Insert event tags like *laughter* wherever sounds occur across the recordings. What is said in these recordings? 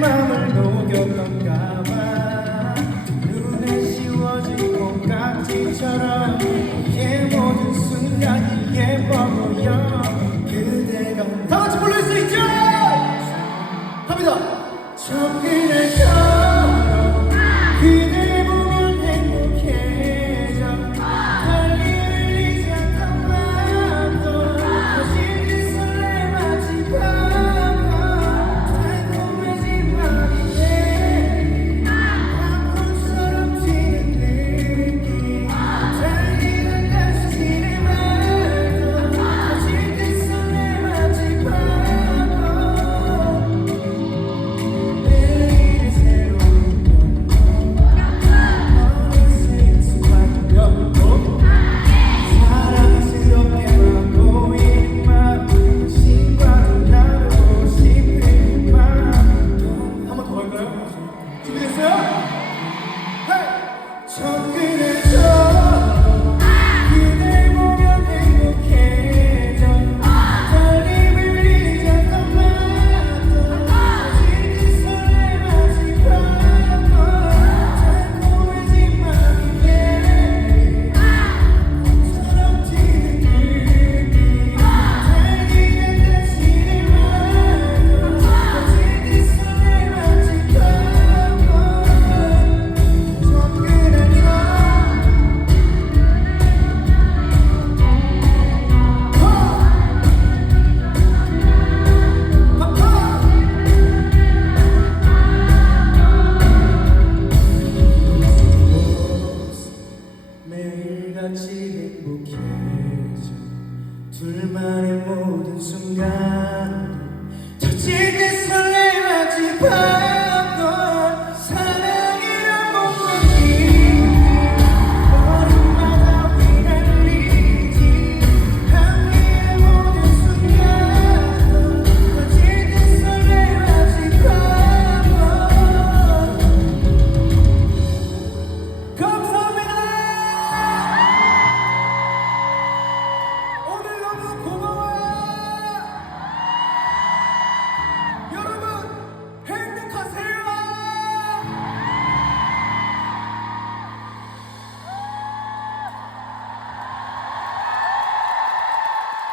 my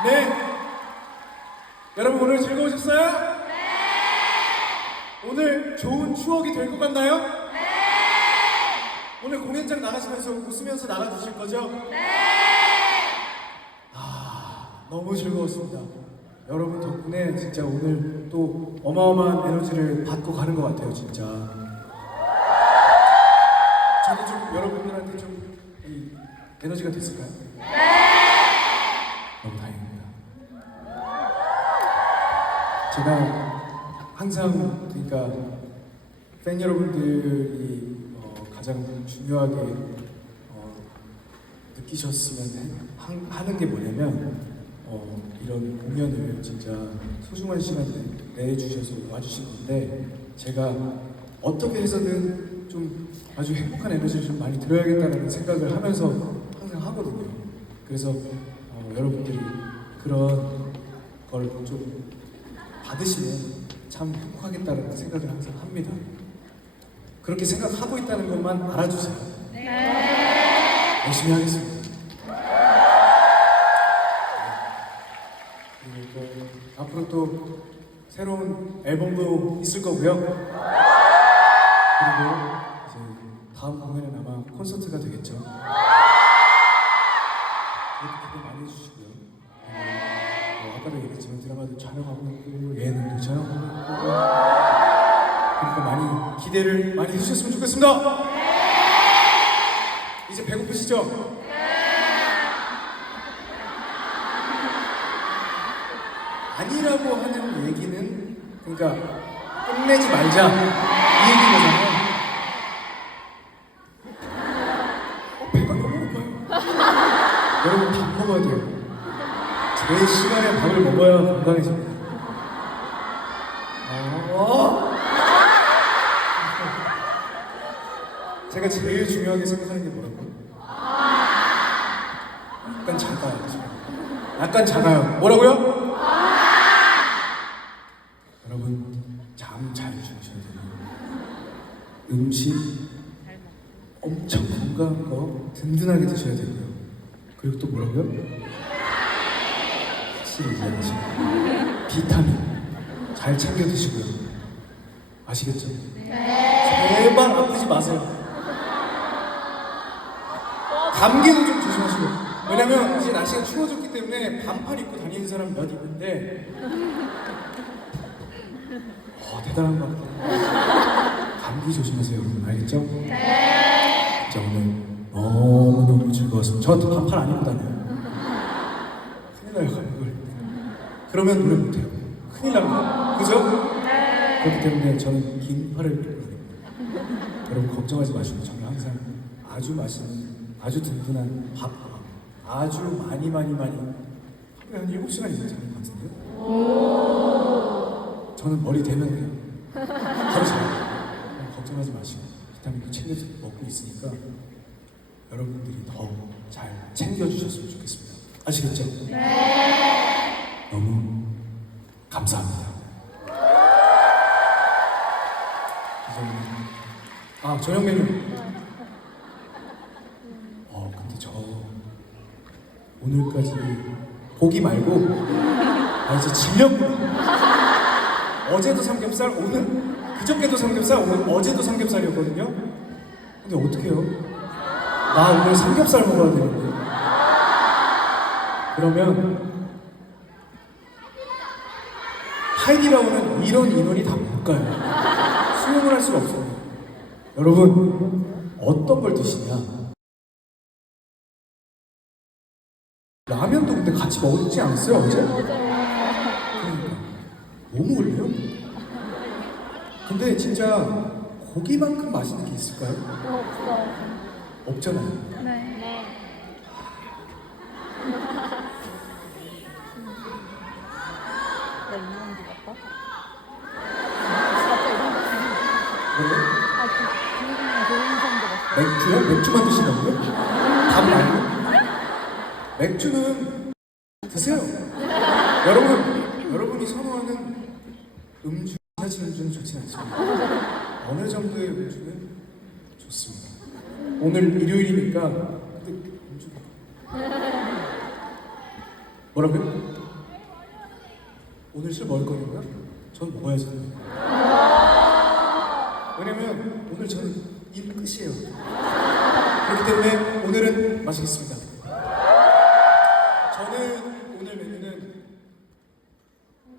네 여러분 오늘 즐거우셨어요? 네 오늘 좋은 추억이 될 것 같나요? 오늘 공연장 나가시면서 웃으면서 나가주실 거죠? 너무 즐거웠습니다. 여러분 덕분에 진짜 오늘 또 어마어마한 에너지를 받고 가는 것 같아요, 진짜. 저도 좀 여러분들한테 좀 이, 에너지가 됐을까요? 너무 다행입니다. 제가 항상 그러니까 팬 여러분들이 어, 가장 중요하게 어, 느끼셨으면 하, 하는 게 뭐냐면 어, 이런 공연을 진짜 소중한 시간을 내주셔서 와주신 건데 제가 어떻게 해서든 좀 아주 행복한 에너지를 좀 많이 들어야겠다는 생각을 하면서 항상 하거든요. 그래서 어, 여러분들이 그런 걸 좀 받으시면 참 행복하겠다는 생각을 항상 합니다. 그렇게 생각하고 있다는 것만 알아주세요. 열심히 하겠습니다. 그리고 또 앞으로 또 새로운 앨범도 있을 거고요. 그리고 이제 다음 공연은 아마 콘서트가 되겠죠. 기대 많이 해주시고요. 아까도 얘기했지만 드라마도 촬영하고 예능도 촬영하고 그러니까 많이 기대를 많이 해주셨으면 좋겠습니다. 이제 배고프시죠? 아니라고 하는 얘기는 그러니까 끝내지 말자 이 얘기인 거잖아요. 어, 배가 너무 고파요. 여러분 밥 먹어야 돼요. 제 시간에 밥을 먹어야 건강해집니다. 어? 제가 제일 중요하게 생각하는 게 뭐라고요? 약간 작아요. 지금. 약간 작아요. 뭐라고요? 여러분 잠 잘 주무셔야 돼요. 음식 엄청 건강한 거 든든하게 드셔야 되고요. 그리고 또 뭐라고요? 확실히 이해하시고 비타민 잘 챙겨 드시고요. 아시겠죠? 제발 아프지 마세요. 감기는 좀 조심하시고 왜냐면 이제 날씨가 추워졌기 때문에 반팔 입고 다니는 사람 몇 있는데 어, 대단한 것 같아요. 감기 조심하세요. 알겠죠? 네. 진짜 오늘 너무너무 즐거웠습니다. 저한테 반팔 안 입고 다녀요. 큰일 나요. 그러면 노래 못해요. 큰일 납니다. 그죠? 그렇기 때문에 저는 긴 팔을 입고 다닙니다. 여러분 걱정하지 마시고 저는 항상 아주 맛있는, 아주 든든한 밥, 아주 많이 많이 많이 하루에 한 7시간 이상 자는 것 같은데요? 저는 머리 대면 돼요. 하루 종일. 걱정하지 마시고 비타민도 챙겨 먹고 있으니까 여러분들이 더 잘 챙겨주셨으면 좋겠습니다. 아시겠죠? 네. 너무 감사합니다. 아 저녁 메뉴. 어 근데 저 오늘까지 고기 말고 아 이제 질렸구나. 어제도 삼겹살, 오늘 그저께도 삼겹살, 오늘 어제도 삼겹살이었거든요. 근데 어떡해요? 나 오늘 삼겹살 먹어야 되는데. 그러면 하이디라고는 이런 인원이 다 못 가요. 수용을 할 수가 없어요. 여러분 어떤 걸 드시냐? 라면도 근데 같이 먹지 않았어요 어제? 그러니까 뭐 먹을래요? 근데 진짜 고기만큼 맛있는 게 있을까요? 없어. 없잖아요. 네. 맥주요? 맥주만 드신다고요? 밥 말고? 맥주는 드세요. 여러분, 여러분이 선호하는 음주, 사실 음주는 좋진 않습니다. 어느 정도의 음주는 좋습니다. 오늘 일요일이니까 음주 뭐라고요? 오늘 술 먹을 거냐고요? 전 먹어야죠. 왜냐면 오늘 저는 일 끝이에요. 그렇기 때문에 오늘은 마시겠습니다. 저는 오늘 메뉴는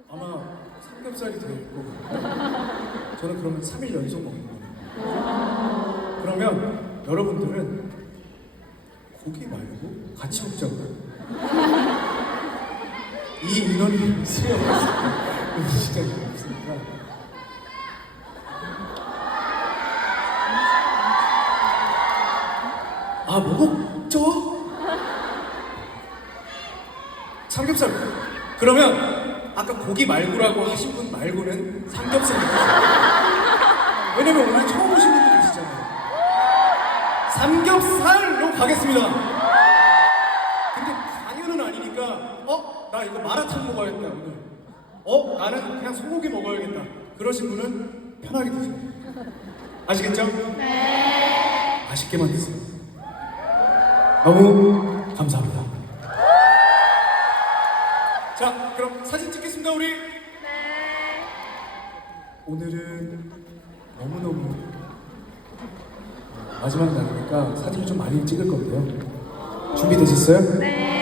아마 삼겹살이 들어있고 저는 그러면 3일 연속 먹는 거예요. 그러면 여러분들은 고기 말고 같이 먹자고요. 이 인원이 *laughs* 수용할 음식점이 없으니까 아, 뭐 먹죠? 삼겹살. 그러면 아까 고기 말고라고 하신 분 말고는 삼겹살. 왜냐면 오늘 처음 오신 분도 계시잖아요. 삼겹살로 가겠습니다. 근데 강요는 아니니까, 어? 나 이거 마라탕 먹어야겠다, 오늘. 어? 나는 그냥 소고기 먹어야겠다. 그러신 분은 편하게 드세요. 아시겠죠? 네. 맛있게 만 드세요. 너무 감사합니다. 자, 그럼 사진 찍겠습니다, 우리. 네. 오늘은 너무너무 마지막 날이니까 사진을 좀 많이 찍을 건데요. 준비되셨어요? 네.